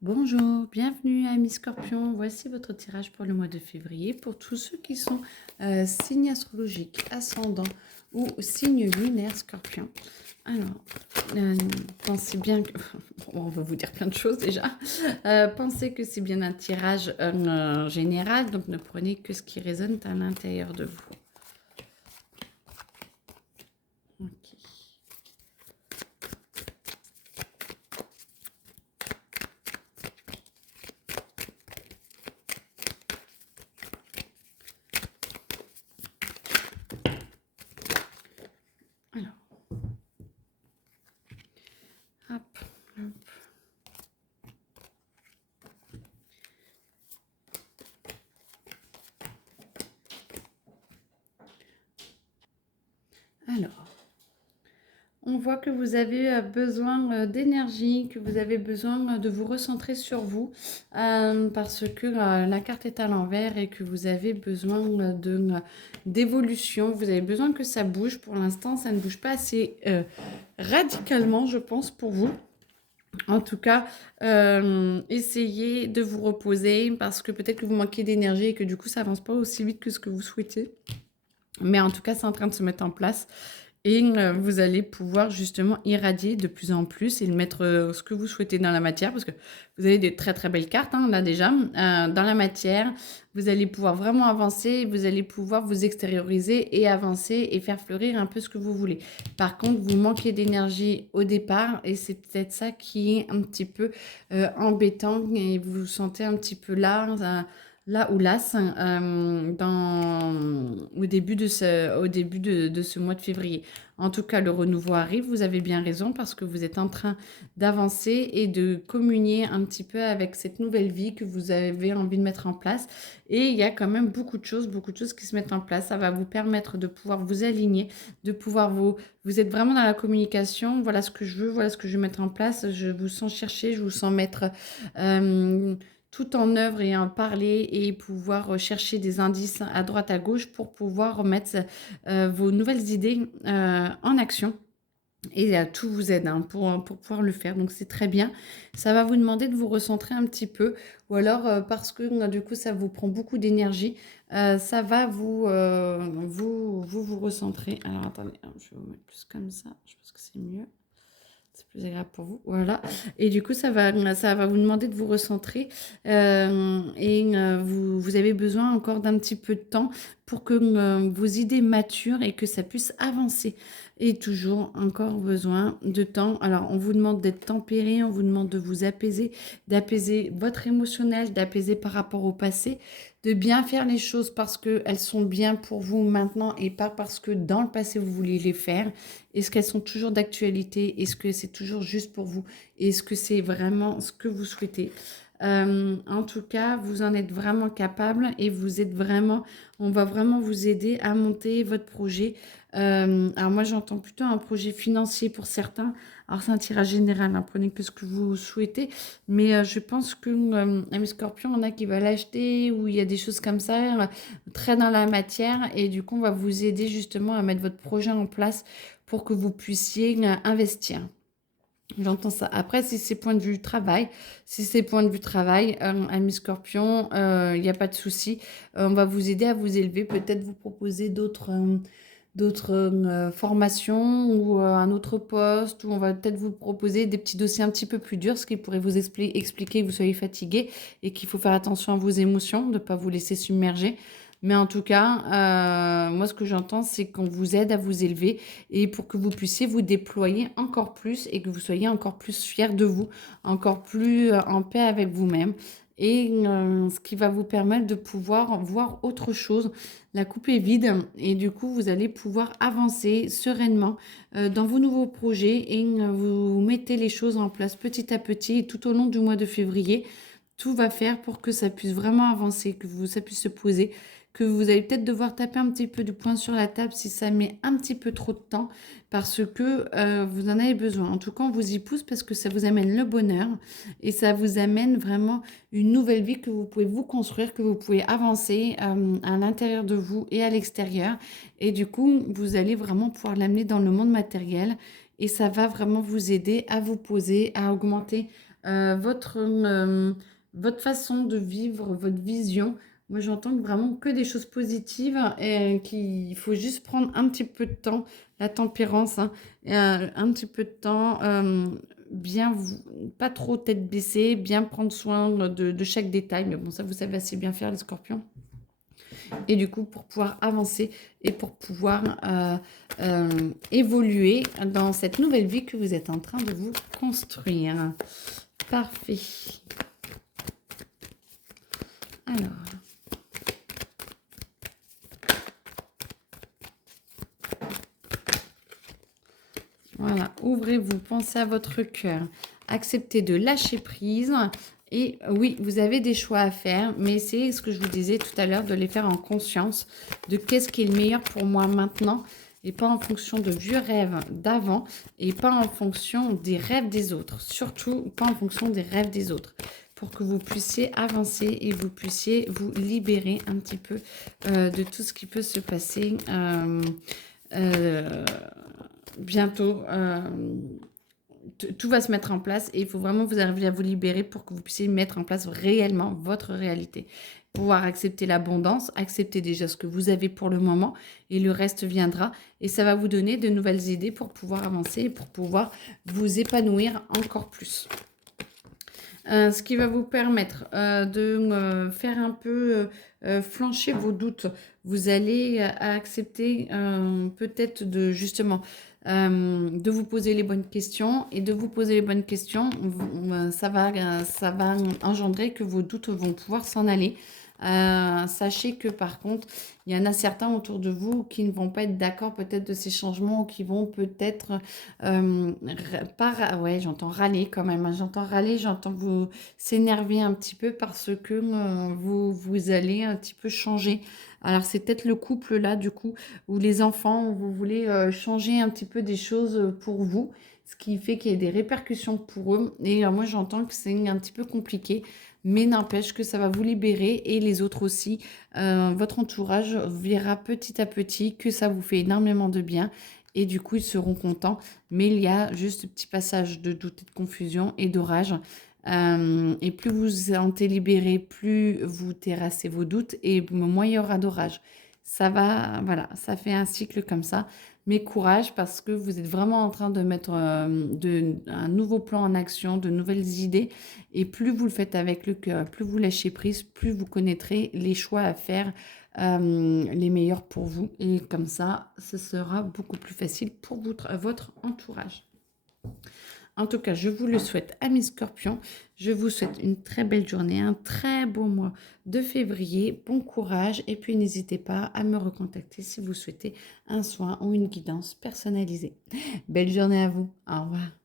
Bonjour, bienvenue à Amis Scorpion. Voici votre tirage pour le mois de février pour tous ceux qui sont signes astrologiques, ascendant ou signe lunaire Scorpion. Alors, pensez bien que... on va vous dire plein de choses déjà. Pensez que c'est bien un tirage général, donc ne prenez que ce qui résonne à l'intérieur de vous. Ok. Alors, hop, hop. Alors. On voit que vous avez besoin d'énergie, que vous avez besoin de vous recentrer sur vous parce que la carte est à l'envers et que vous avez besoin d'évolution. Vous avez besoin que ça bouge. Pour l'instant, ça ne bouge pas assez radicalement, je pense, pour vous. En tout cas, essayez de vous reposer parce que peut-être que vous manquez d'énergie et que du coup, ça avance pas aussi vite que ce que vous souhaitez. Mais en tout cas, c'est en train de se mettre en place. Et vous allez pouvoir justement irradier de plus en plus et mettre ce que vous souhaitez dans la matière, parce que vous avez des très très belles cartes, hein, là déjà, dans la matière. Vous allez pouvoir vraiment avancer, vous allez pouvoir vous extérioriser et avancer et faire fleurir un peu ce que vous voulez. Par contre, vous manquez d'énergie au départ et c'est peut-être ça qui est un petit peu embêtant et vous vous sentez un petit peu là ou là, au début de ce mois de février. En tout cas, le renouveau arrive, vous avez bien raison, parce que vous êtes en train d'avancer et de communier un petit peu avec cette nouvelle vie que vous avez envie de mettre en place. Et il y a quand même beaucoup de choses qui se mettent en place. Ça va vous permettre de pouvoir vous aligner, de pouvoir vous êtes vraiment dans la communication. Voilà ce que je veux, voilà ce que je veux mettre en place. Je vous sens chercher, je vous sens mettre... tout en œuvre et en parler et pouvoir chercher des indices à droite à gauche pour pouvoir mettre vos nouvelles idées en action. Et tout vous aide hein, pour pouvoir le faire. Donc c'est très bien. Ça va vous demander de vous recentrer un petit peu. Ou alors parce que du coup ça vous prend beaucoup d'énergie. Ça va vous recentrer. Alors attendez, hein, je vais vous mettre plus comme ça. Je pense que c'est mieux. C'est plus agréable pour vous. Voilà. Et du coup, ça va vous demander de vous recentrer. Vous avez besoin encore d'un petit peu de temps pour que vos idées maturent et que ça puisse avancer. Et toujours encore besoin de temps. Alors, on vous demande d'être tempéré, on vous demande de vous apaiser, d'apaiser votre émotionnel, d'apaiser par rapport au passé, de bien faire les choses parce qu'elles sont bien pour vous maintenant et pas parce que dans le passé, vous vouliez les faire. Est-ce qu'elles sont toujours d'actualité? Est-ce que c'est toujours juste pour vous? Est-ce que c'est vraiment ce que vous souhaitez? En tout cas, vous en êtes vraiment capable et vous êtes vraiment, on va vraiment vous aider à monter votre projet. Alors moi, j'entends plutôt un projet financier pour certains. Alors c'est un tirage général, hein, prenez que ce que vous souhaitez. Mais je pense que un scorpion, on a qui va l'acheter ou il y a des choses comme ça, très dans la matière. Et du coup, on va vous aider justement à mettre votre projet en place pour que vous puissiez investir. J'entends ça. Après, si c'est point de vue travail, si c'est point de vue travail, ami Scorpion, il n'y a pas de souci. On va vous aider à vous élever, peut-être vous proposer d'autres formations ou un autre poste, ou on va peut-être vous proposer des petits dossiers un petit peu plus durs, ce qui pourrait vous expliquer que vous soyez fatigué et qu'il faut faire attention à vos émotions, de ne pas vous laisser submerger. Mais en tout cas, moi, ce que j'entends, c'est qu'on vous aide à vous élever et pour que vous puissiez vous déployer encore plus et que vous soyez encore plus fiers de vous, encore plus en paix avec vous-même. Et ce qui va vous permettre de pouvoir voir autre chose. La coupe est vide et du coup, vous allez pouvoir avancer sereinement dans vos nouveaux projets et vous mettez les choses en place petit à petit et tout au long du mois de février. Tout va faire pour que ça puisse vraiment avancer, ça puisse se poser, que vous allez peut-être devoir taper un petit peu du poing sur la table si ça met un petit peu trop de temps parce que vous en avez besoin. En tout cas, on vous y pousse parce que ça vous amène le bonheur et ça vous amène vraiment une nouvelle vie que vous pouvez vous construire, que vous pouvez avancer à l'intérieur de vous et à l'extérieur. Et du coup, vous allez vraiment pouvoir l'amener dans le monde matériel et ça va vraiment vous aider à vous poser, à augmenter votre façon de vivre, votre vision. Moi, j'entends vraiment que des choses positives et qu'il faut juste prendre un petit peu de temps, la tempérance, hein, et, un petit peu de temps, pas trop tête baissée, bien prendre soin de chaque détail. Mais bon, ça, vous savez assez bien faire, les scorpions. Et du coup, pour pouvoir avancer et pour pouvoir évoluer dans cette nouvelle vie que vous êtes en train de vous construire. Parfait. Alors, voilà, ouvrez-vous, pensez à votre cœur, acceptez de lâcher prise. Et oui, vous avez des choix à faire, mais c'est ce que je vous disais tout à l'heure, de les faire en conscience de qu'est-ce qui est le meilleur pour moi maintenant, et pas en fonction de vieux rêves d'avant, et pas en fonction des rêves des autres, surtout pas en fonction des rêves des autres, pour que vous puissiez avancer et vous puissiez vous libérer un petit peu de tout ce qui peut se passer euh, bientôt. Tout va se mettre en place et il faut vraiment vous arriver à vous libérer pour que vous puissiez mettre en place réellement votre réalité. Pouvoir accepter l'abondance, accepter déjà ce que vous avez pour le moment et le reste viendra. Et ça va vous donner de nouvelles idées pour pouvoir avancer et pour pouvoir vous épanouir encore plus. Ce qui va vous permettre de faire un peu flancher vos doutes. Vous allez accepter peut-être de justement de vous poser les bonnes questions et de vous poser les bonnes questions, ça va engendrer que vos doutes vont pouvoir s'en aller. Sachez que par contre, il y en a certains autour de vous qui ne vont pas être d'accord peut-être de ces changements ou qui vont peut-être ouais, j'entends râler quand même, hein. J'entends râler, j'entends vous s'énerver un petit peu parce que vous allez un petit peu changer. Alors c'est peut-être le couple là du coup, ou les enfants, où vous voulez changer un petit peu des choses pour vous, ce qui fait qu'il y a des répercussions pour eux. Et moi j'entends que c'est un petit peu compliqué, mais n'empêche que ça va vous libérer et les autres aussi. Votre entourage verra petit à petit que ça vous fait énormément de bien et du coup ils seront contents. Mais il y a juste un petit passage de doute et de confusion et d'orage. Et plus vous vous sentez libéré, plus vous terrassez vos doutes et moins il y aura d'orage. Ça va, voilà, ça fait un cycle comme ça. Mais courage parce que vous êtes vraiment en train de mettre un nouveau plan en action, de nouvelles idées. Et plus vous le faites avec le cœur, plus vous lâchez prise, plus vous connaîtrez les choix à faire les meilleurs pour vous. Et comme ça, ce sera beaucoup plus facile pour votre entourage. En tout cas, je vous le souhaite, amis scorpions. Je vous souhaite une très belle journée, un très beau mois de février. Bon courage et puis n'hésitez pas à me recontacter si vous souhaitez un soin ou une guidance personnalisée. Belle journée à vous. Au revoir.